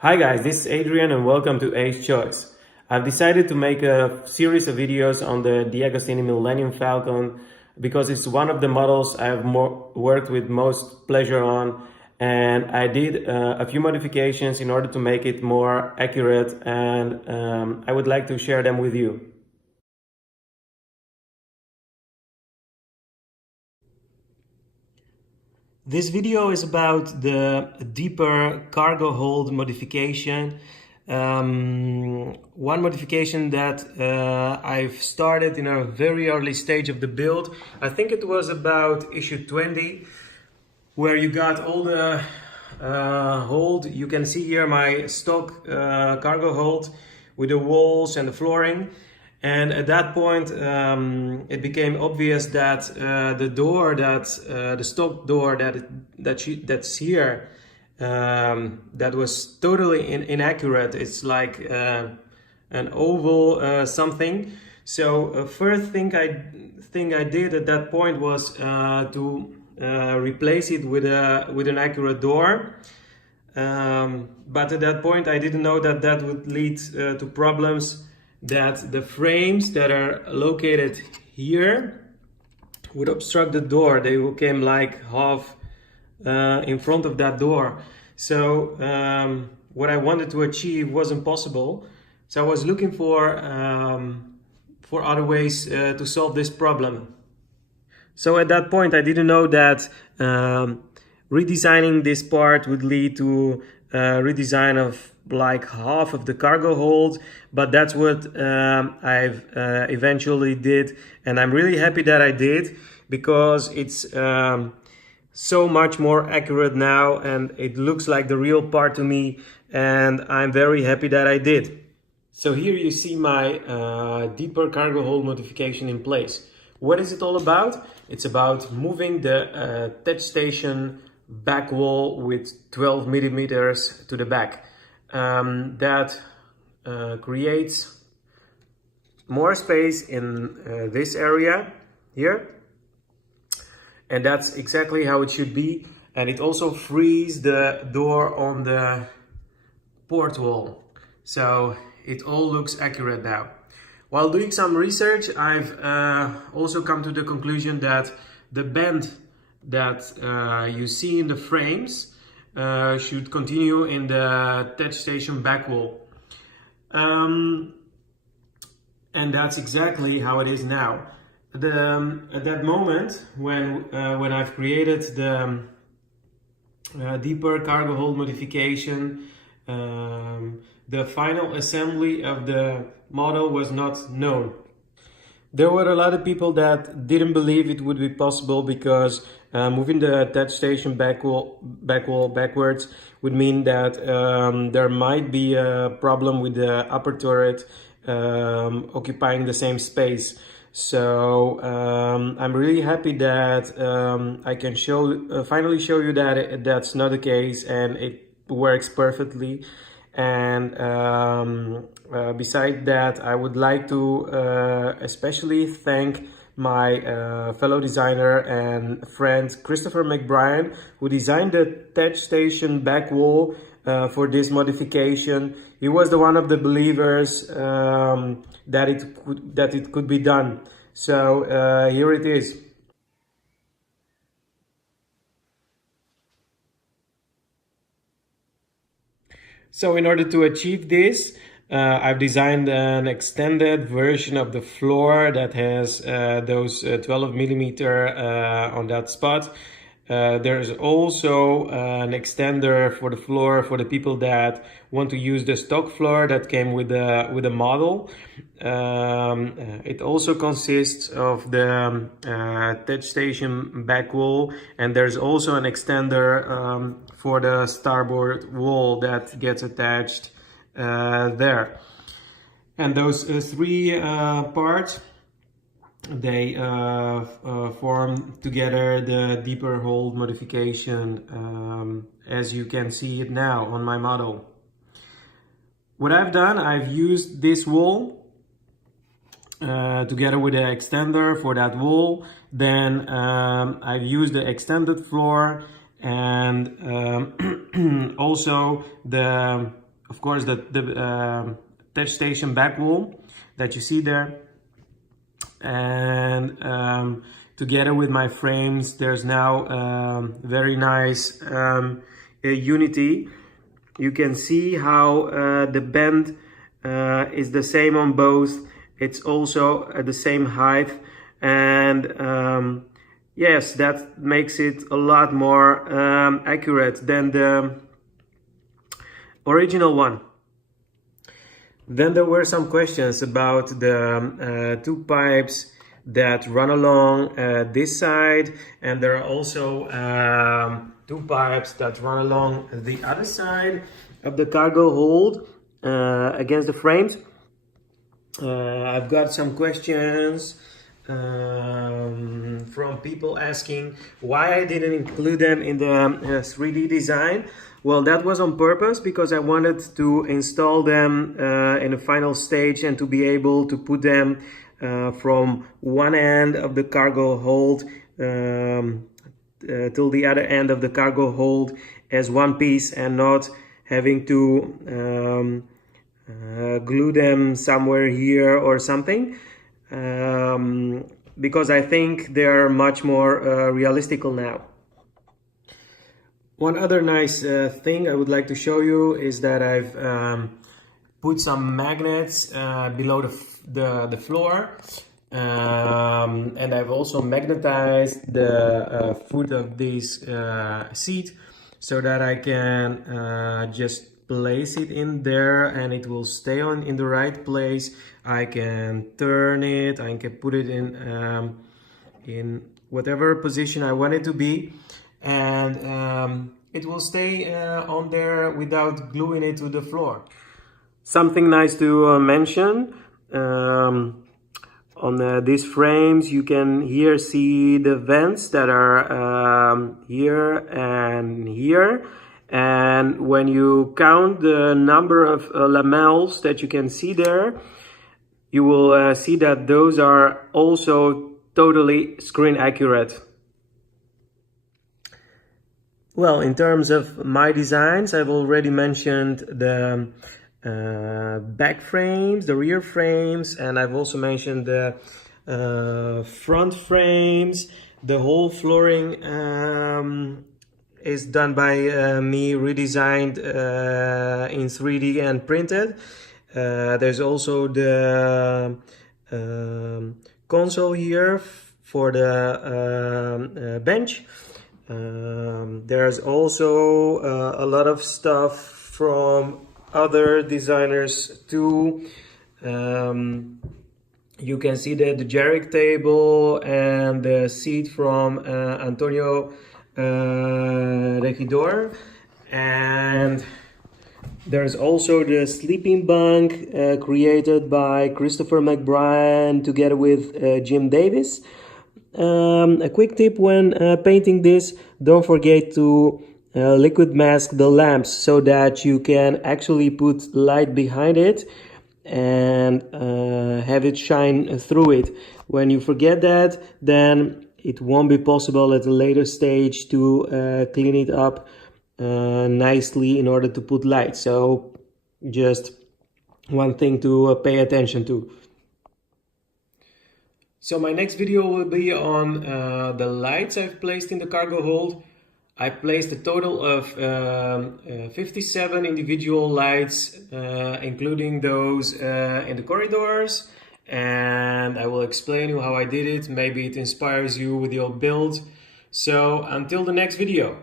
Hi guys, this is Adrian and welcome to Ace Choice. I've decided to make a series of videos on the DeAgostini Millennium Falcon because it's one of the models I've worked with most pleasure on, and I did a few modifications in order to make it more accurate, and I would like to share them with you. This video is about the deeper cargo hold modification. One modification that I've started in a very early stage of the build. I think it was about issue 20, where you got all the hold. You can see here my stock cargo hold with the walls and the flooring. And at that point, it became obvious that the door, the stock door that's here, that was totally inaccurate. It's like an oval something. So first thing I did at that point was to replace it with an accurate door. But at that point, I didn't know that that would lead to problems, that the frames that are located here would obstruct the door. They came like half in front of that door. So what I wanted to achieve wasn't possible. So I was looking for other ways to solve this problem. So at that point, I didn't know that redesigning this part would lead to redesign of like half of the cargo hold, but that's what I've eventually did, and I'm really happy that I did, because it's so much more accurate now and it looks like the real part to me, and I'm very happy that I did. So here you see my deeper cargo hold modification in place. What is it all about? It's about moving the touch station back wall with 12 millimeters to the back. That creates more space in this area here, and that's exactly how it should be. And it also frees the door on the port wall, so it all looks accurate now. While doing some research, I've also come to the conclusion that the bend that you see in the frames should continue in the touch station back wall. And that's exactly how it is now. At that moment, when I've created the deeper cargo hold modification, the final assembly of the model was not known. There were a lot of people that didn't believe it would be possible, because moving the touch station back wall backwards would mean that there might be a problem with the upper turret occupying the same space. So I'm really happy that I can finally show you that that's not the case, and it works perfectly. And besides that, I would like to especially thank my fellow designer and friend Christopher McBrien, who designed the touch station back wall for this modification. He was the one of the believers that it could be done. So here it is. So in order to achieve this, I've designed an extended version of the floor that has those 12 millimeter on that spot. There's also an extender for the floor for the people that want to use the stock floor that came with the model. It also consists of the touch station back wall, and there's also an extender for the starboard wall that gets attached there. And those three parts, they form together the deeper hold modification, as you can see it now on my model. What I've done, I've used this wall together with the extender for that wall. Then I've used the extended floor and also the of course, the touch station back wall that you see there. And together with my frames, there's now very nice unity. You can see how the bend is the same on both. It's also at the same height, and yes, that makes it a lot more accurate than the original one. Then there were some questions about the two pipes that run along this side, and there are also two pipes that run along the other side of the cargo hold against the frames. I've got some questions from people asking why I didn't include them in the 3D design. Well, that was on purpose because I wanted to install them in the final stage and to be able to put them from one end of the cargo hold till the other end of the cargo hold as one piece, and not having to glue them somewhere here or something, because I think they are much more realistical now. One other nice thing I would like to show you is that I've put some magnets below the floor, and I've also magnetized the foot of this seat so that I can just place it in there and it will stay on in the right place. I can turn it, I can put it in whatever position I want it to be, and it will stay on there without gluing it to the floor. Something nice to mention, on these frames you can here see the vents that are here and here, and when you count the number of lamelles that you can see there, you will see that those are also totally screen accurate. Well, in terms of my designs, I've already mentioned the back frames, the rear frames, and I've also mentioned the front frames. The whole flooring is done by me, redesigned in 3D and printed. There's also the console here for the bench. There's also a lot of stuff from other designers too. You can see the Jarek table and the seat from Antonio Regidor, and there's also the sleeping bunk created by Christopher McBride together with Jim Davis. A quick tip when painting this: don't forget to liquid mask the lamps so that you can actually put light behind it and have it shine through it. When you forget that, then it won't be possible at a later stage to clean it up nicely in order to put light. So just one thing to pay attention to. So my next video will be on the lights I've placed in the cargo hold. I placed a total of 57 individual lights, including those in the corridors, and I will explain you how I did it. Maybe it inspires you with your build. So until the next video.